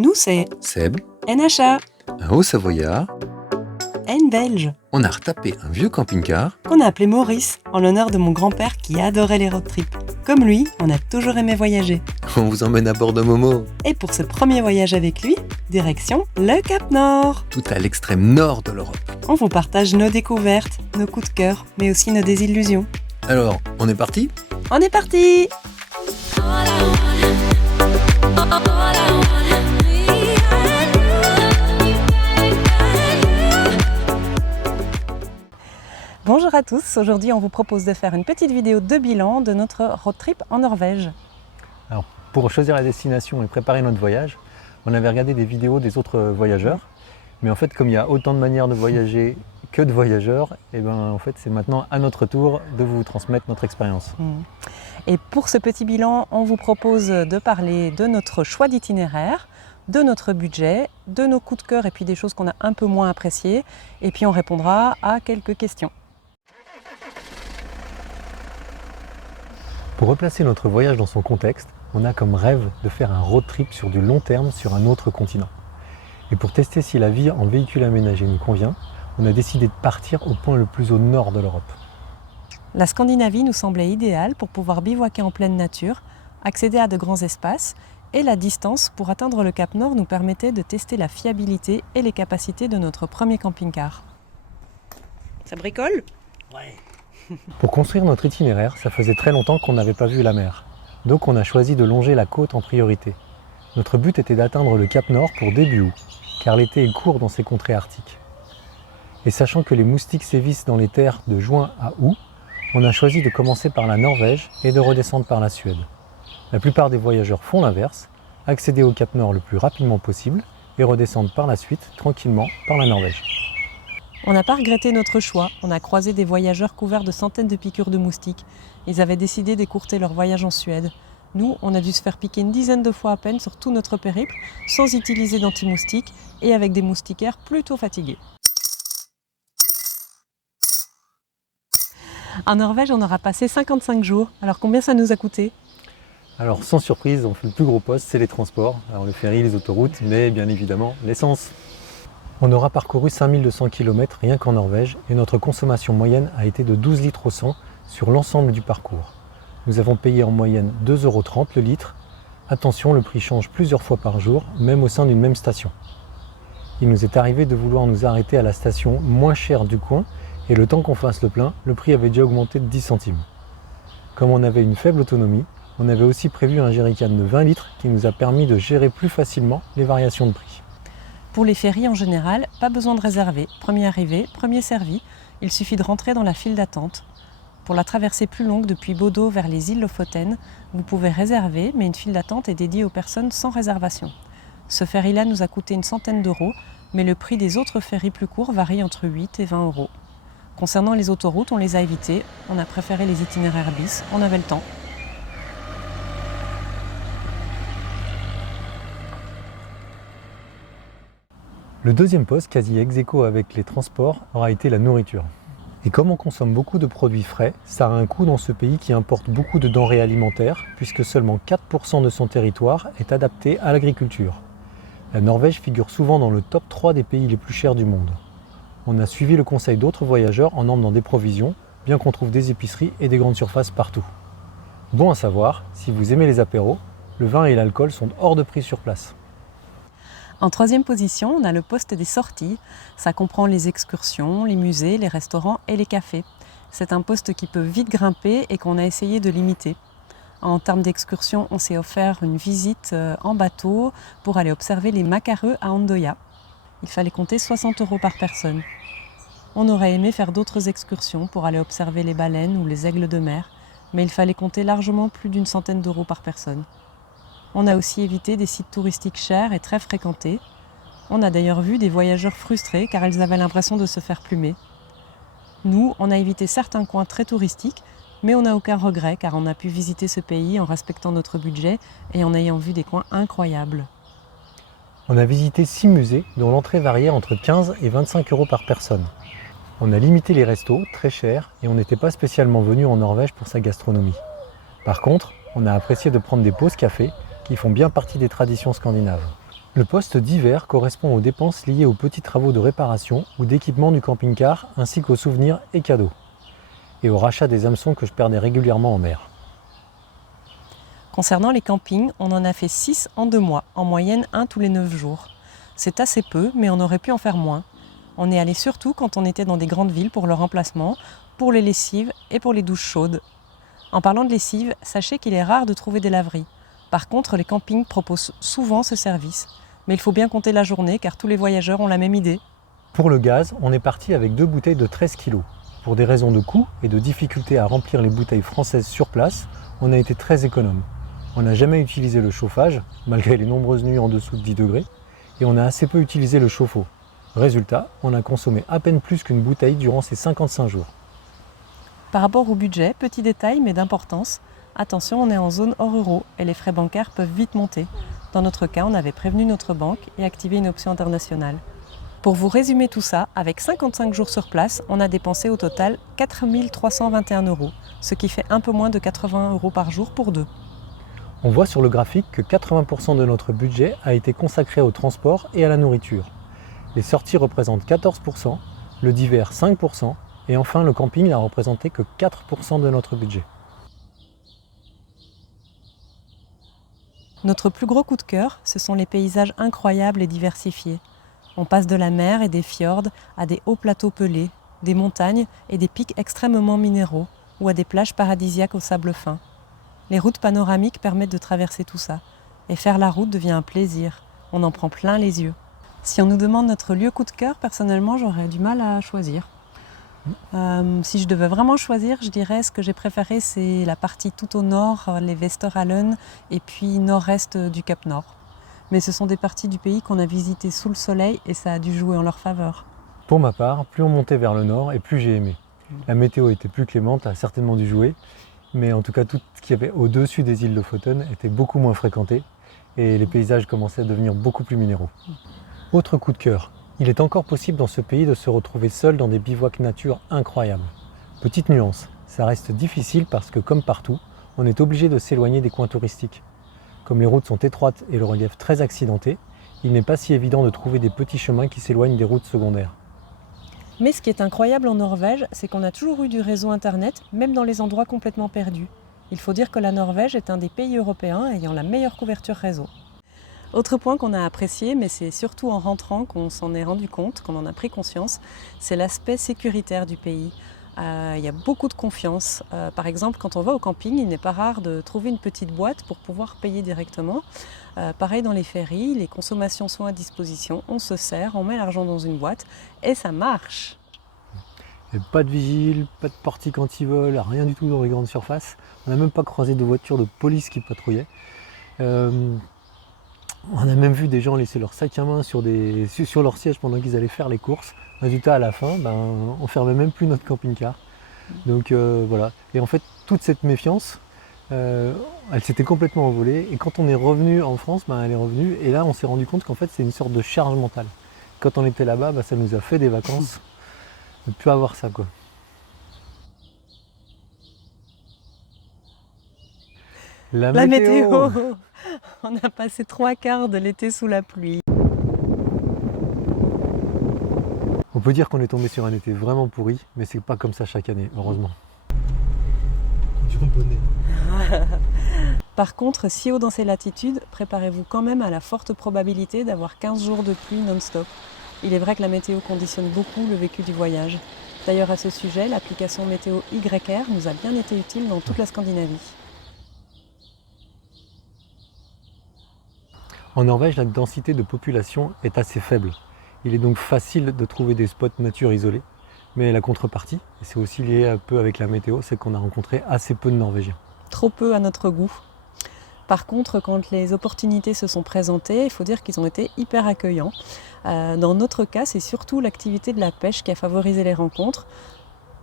Nous, c'est Seb, NHA, un Haut-Savoyard, N belge, on a retapé un vieux camping-car. qu'on a appelé Maurice, en l'honneur de mon grand-père qui adorait les road trips. Comme lui, on a toujours aimé voyager. On vous emmène à bord de Momo, Et pour ce premier voyage avec lui, direction le Cap Nord. tout à l'extrême nord de l'Europe. On vous partage nos découvertes, nos coups de cœur, mais aussi nos désillusions. Alors, on est parti ? On est parti! Bonjour à tous, aujourd'hui on vous propose de faire une petite vidéo de bilan de notre road trip en Norvège. Alors, pour choisir la destination et préparer notre voyage, on avait regardé des vidéos des autres voyageurs. Mais en fait, comme il y a autant de manières de voyager que de voyageurs, et en fait, c'est maintenant à notre tour de vous transmettre notre expérience. Et pour ce petit bilan, on vous propose de parler de notre choix d'itinéraire, de notre budget, de nos coups de cœur et puis des choses qu'on a un peu moins appréciées. Et puis on répondra à quelques questions. Pour replacer notre voyage dans son contexte, on a comme rêve de faire un road trip sur du long terme sur un autre continent. Et pour tester si la vie en véhicule aménagé nous convient, on a décidé de partir au point le plus au nord de l'Europe. La Scandinavie nous semblait idéale pour pouvoir bivouaquer en pleine nature, accéder à de grands espaces et la distance pour atteindre le Cap Nord nous permettait de tester la fiabilité et les capacités de notre premier camping-car. Ça bricole ? Pour construire notre itinéraire, ça faisait très longtemps qu'on n'avait pas vu la mer. Donc on a choisi de longer la côte en priorité. Notre but était d'atteindre le Cap Nord pour début août, car l'été est court dans ces contrées arctiques. Et sachant que les moustiques sévissent dans les terres de juin à août, on a choisi de commencer par la Norvège et de redescendre par la Suède. La plupart des voyageurs font l'inverse, accéder au Cap Nord le plus rapidement possible et redescendre par la suite tranquillement par la Norvège. On n'a pas regretté notre choix, on a croisé des voyageurs couverts de centaines de piqûres de moustiques. Ils avaient décidé d'écourter leur voyage en Suède. Nous, on a dû se faire piquer une dizaine de fois à peine sur tout notre périple, sans utiliser d'anti-moustiques et avec des moustiquaires plutôt fatigués. En Norvège, on aura passé 55 jours. Alors combien ça nous a coûté ? Alors sans surprise, on fait le plus gros poste, c'est les transports. Alors le ferry, les autoroutes, mais bien évidemment l'essence. On aura parcouru 5200 km rien qu'en Norvège et notre consommation moyenne a été de 12 litres au 100 sur l'ensemble du parcours. Nous avons payé en moyenne 2,30 € le litre. Attention, le prix change plusieurs fois par jour, même au sein d'une même station. Il nous est arrivé de vouloir nous arrêter à la station moins chère du coin et le temps qu'on fasse le plein, le prix avait déjà augmenté de 10 centimes. Comme on avait une faible autonomie, on avait aussi prévu un jerrycan de 20 litres qui nous a permis de gérer plus facilement les variations de prix. Pour les ferries en général, pas besoin de réserver. Premier arrivé, premier servi. Il suffit de rentrer dans la file d'attente. Pour la traversée plus longue depuis Bodø vers les îles Lofoten, vous pouvez réserver, mais une file d'attente est dédiée aux personnes sans réservation. Ce ferry-là nous a coûté une centaine d'euros, mais le prix des autres ferries plus courts varie entre 8 et 20 €. Concernant les autoroutes, on les a évitées. On a préféré les itinéraires bis, on avait le temps. Le deuxième poste, quasi ex aequo avec les transports, aura été la nourriture. Et comme on consomme beaucoup de produits frais, ça a un coût dans ce pays qui importe beaucoup de denrées alimentaires, puisque seulement 4% de son territoire est adapté à l'agriculture. La Norvège figure souvent dans le top 3 des pays les plus chers du monde. On a suivi le conseil d'autres voyageurs en emmenant des provisions, bien qu'on trouve des épiceries et des grandes surfaces partout. Bon à savoir, si vous aimez les apéros, le vin et l'alcool sont hors de prix sur place. En troisième position, on a le poste des sorties. Ça comprend les excursions, les musées, les restaurants et les cafés. C'est un poste qui peut vite grimper et qu'on a essayé de limiter. En termes d'excursion, on s'est offert une visite en bateau pour aller observer les macareux à Andøya. Il fallait compter 60 € par personne. On aurait aimé faire d'autres excursions pour aller observer les baleines ou les aigles de mer, mais il fallait compter largement plus d'une centaine d'euros par personne. On a aussi évité des sites touristiques chers et très fréquentés. On a d'ailleurs vu des voyageurs frustrés car ils avaient l'impression de se faire plumer. Nous, on a évité certains coins très touristiques, mais on n'a aucun regret car on a pu visiter ce pays en respectant notre budget et en ayant vu des coins incroyables. On a visité 6 musées dont l'entrée variait entre 15 et 25 € par personne. On a limité les restos, très chers, et on n'était pas spécialement venu en Norvège pour sa gastronomie. Par contre, on a apprécié de prendre des pauses café qui font bien partie des traditions scandinaves. Le poste d'hiver correspond aux dépenses liées aux petits travaux de réparation ou d'équipement du camping-car, ainsi qu'aux souvenirs et cadeaux, et au rachat des hameçons que je perdais régulièrement en mer. Concernant les campings, on en a fait 6 en 2 mois, en moyenne 1 tous les 9 jours. C'est assez peu, mais on aurait pu en faire moins. On est allé surtout quand on était dans des grandes villes pour leur emplacement, pour les lessives et pour les douches chaudes. En parlant de lessive, sachez qu'il est rare de trouver des laveries. Par contre, les campings proposent souvent ce service. Mais il faut bien compter la journée car tous les voyageurs ont la même idée. Pour le gaz, on est parti avec 2 bouteilles de 13 kg. Pour des raisons de coût et de difficulté à remplir les bouteilles françaises sur place, on a été très économe. On n'a jamais utilisé le chauffage, malgré les nombreuses nuits en dessous de 10 degrés, et on a assez peu utilisé le chauffe-eau. Résultat, on a consommé à peine plus qu'une bouteille durant ces 55 jours. Par rapport au budget, petit détail mais d'importance, attention, on est en zone hors euro et les frais bancaires peuvent vite monter. Dans notre cas, on avait prévenu notre banque et activé une option internationale. Pour vous résumer tout ça, avec 55 jours sur place, on a dépensé au total 4 321 €, ce qui fait un peu moins de 80 € par jour pour 2. On voit sur le graphique que 80% de notre budget a été consacré au transport et à la nourriture. Les sorties représentent 14%, le d'hiver 5%, et enfin le camping n'a représenté que 4% de notre budget. Notre plus gros coup de cœur, ce sont les paysages incroyables et diversifiés. On passe de la mer et des fjords à des hauts plateaux pelés, des montagnes et des pics extrêmement minéraux, ou à des plages paradisiaques au sable fin. Les routes panoramiques permettent de traverser tout ça. Et faire la route devient un plaisir. On en prend plein les yeux. Si on nous demande notre lieu coup de cœur, personnellement, j'aurais du mal à choisir. Si je devais vraiment choisir, je dirais ce que j'ai préféré, c'est la partie tout au nord, les Westerhallen, et puis nord-est du Cap Nord. Mais ce sont des parties du pays qu'on a visitées sous le soleil et ça a dû jouer en leur faveur. Pour ma part, plus on montait vers le nord et plus j'ai aimé. La météo était plus clémente, a certainement dû jouer, mais en tout cas tout ce qu'il y avait au-dessus des îles Lofoten était beaucoup moins fréquenté et les paysages commençaient à devenir beaucoup plus minéraux. Autre coup de cœur, il est encore possible dans ce pays de se retrouver seul dans des bivouacs nature incroyables. Petite nuance, ça reste difficile parce que comme partout, on est obligé de s'éloigner des coins touristiques. Comme les routes sont étroites et le relief très accidenté, il n'est pas si évident de trouver des petits chemins qui s'éloignent des routes secondaires. Mais ce qui est incroyable en Norvège, c'est qu'on a toujours eu du réseau internet, même dans les endroits complètement perdus. Il faut dire que la Norvège est un des pays européens ayant la meilleure couverture réseau. Autre point qu'on a apprécié, mais c'est surtout en rentrant qu'on s'en est rendu compte, qu'on en a pris conscience, c'est l'aspect sécuritaire du pays. Il y a beaucoup de confiance. Par exemple, quand on va au camping, il n'est pas rare de trouver une petite boîte pour pouvoir payer directement. Pareil dans les ferries, les consommations sont à disposition, on se sert, on met l'argent dans une boîte et ça marche. Et pas de vigile, pas de portique anti-vol, rien du tout dans les grandes surfaces. On n'a même pas croisé de voitures de police qui patrouillaient. On a même vu des gens laisser leur sac à main sur leur siège pendant qu'ils allaient faire les courses. Résultat, à la fin, on fermait même plus notre camping-car. Donc voilà. Et en fait, toute cette méfiance, elle s'était complètement envolée. Et quand on est revenu en France, elle est revenue. Et là, on s'est rendu compte qu'en fait, c'est une sorte de charge mentale. Quand on était là-bas, ça nous a fait des vacances. De ne plus avoir ça, quoi. La météo. On a passé 3/4 de l'été sous la pluie. On peut dire qu'on est tombé sur un été vraiment pourri, mais c'est pas comme ça chaque année, heureusement. Du bonnet. Par contre, si haut dans ces latitudes, préparez-vous quand même à la forte probabilité d'avoir 15 jours de pluie non-stop. Il est vrai que la météo conditionne beaucoup le vécu du voyage. D'ailleurs, à ce sujet, l'application météo YR nous a bien été utile dans toute la Scandinavie. En Norvège, la densité de population est assez faible. Il est donc facile de trouver des spots nature isolés. Mais la contrepartie, et c'est aussi lié un peu avec la météo, c'est qu'on a rencontré assez peu de Norvégiens. Trop peu à notre goût. Par contre, quand les opportunités se sont présentées, il faut dire qu'ils ont été hyper accueillants. Dans notre cas, c'est surtout l'activité de la pêche qui a favorisé les rencontres.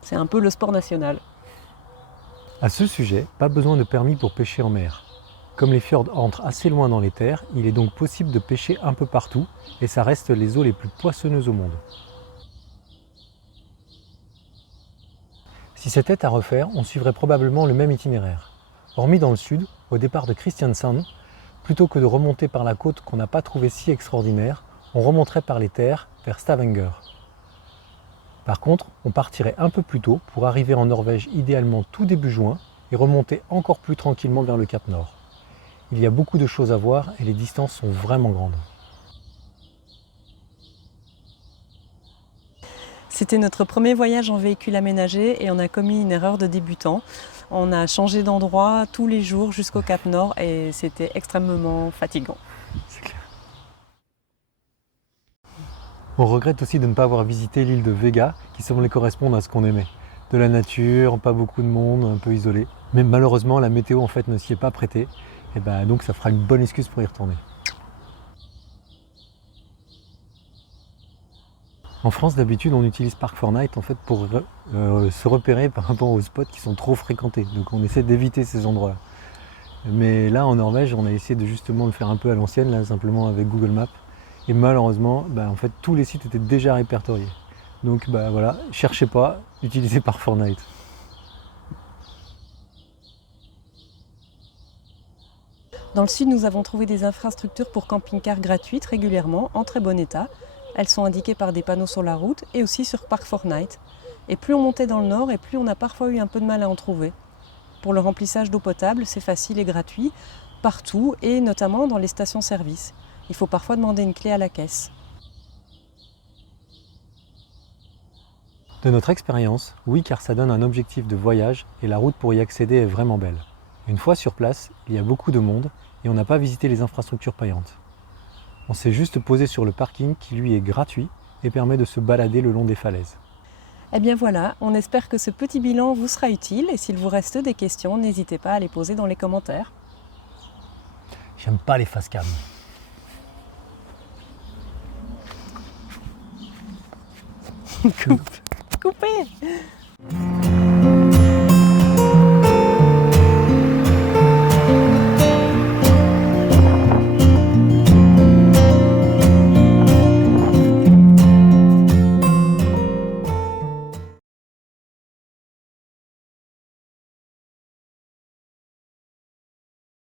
C'est un peu le sport national. À ce sujet, pas besoin de permis pour pêcher en mer. Comme les fjords entrent assez loin dans les terres, il est donc possible de pêcher un peu partout et ça reste les eaux les plus poissonneuses au monde. Si c'était à refaire, on suivrait probablement le même itinéraire. Hormis dans le sud, au départ de Kristiansand, Plutôt que de remonter par la côte qu'on n'a pas trouvé si extraordinaire, on remonterait par les terres vers Stavanger. Par contre, on partirait un peu plus tôt pour arriver en Norvège idéalement tout début juin et remonter encore plus tranquillement vers le Cap Nord. Il y a beaucoup de choses à voir et les distances sont vraiment grandes. C'était notre premier voyage en véhicule aménagé et on a commis une erreur de débutant. On a changé d'endroit tous les jours jusqu'au Cap Nord et c'était extrêmement fatigant. C'est clair. On regrette aussi de ne pas avoir visité l'île de Vega qui semblait correspondre à ce qu'on aimait. De la nature, pas beaucoup de monde, un peu isolé. Mais malheureusement, la météo en fait ne s'y est pas prêtée. Et donc ça fera une bonne excuse pour y retourner. En France, d'habitude, on utilise Park4Night en fait pour se repérer par rapport aux spots qui sont trop fréquentés. Donc on essaie d'éviter ces endroits-là. Mais là, en Norvège, on a essayé de justement le faire un peu à l'ancienne, là, simplement avec Google Maps. Et malheureusement, en fait, tous les sites étaient déjà répertoriés. Donc voilà, cherchez pas, utilisez Park4Night. Dans le sud, nous avons trouvé des infrastructures pour camping-car gratuites régulièrement, en très bon état. Elles sont indiquées par des panneaux sur la route et aussi sur Park4Night. Et plus on montait dans le nord et plus on a parfois eu un peu de mal à en trouver. Pour le remplissage d'eau potable, c'est facile et gratuit, partout et notamment dans les stations-service. Il faut parfois demander une clé à la caisse. De notre expérience, oui, car ça donne un objectif de voyage et la route pour y accéder est vraiment belle. Une fois sur place, il y a beaucoup de monde et on n'a pas visité les infrastructures payantes. On s'est juste posé sur le parking qui lui est gratuit et permet de se balader le long des falaises. Eh bien voilà, on espère que ce petit bilan vous sera utile et s'il vous reste des questions, n'hésitez pas à les poser dans les commentaires. J'aime pas les face cam. Coupez.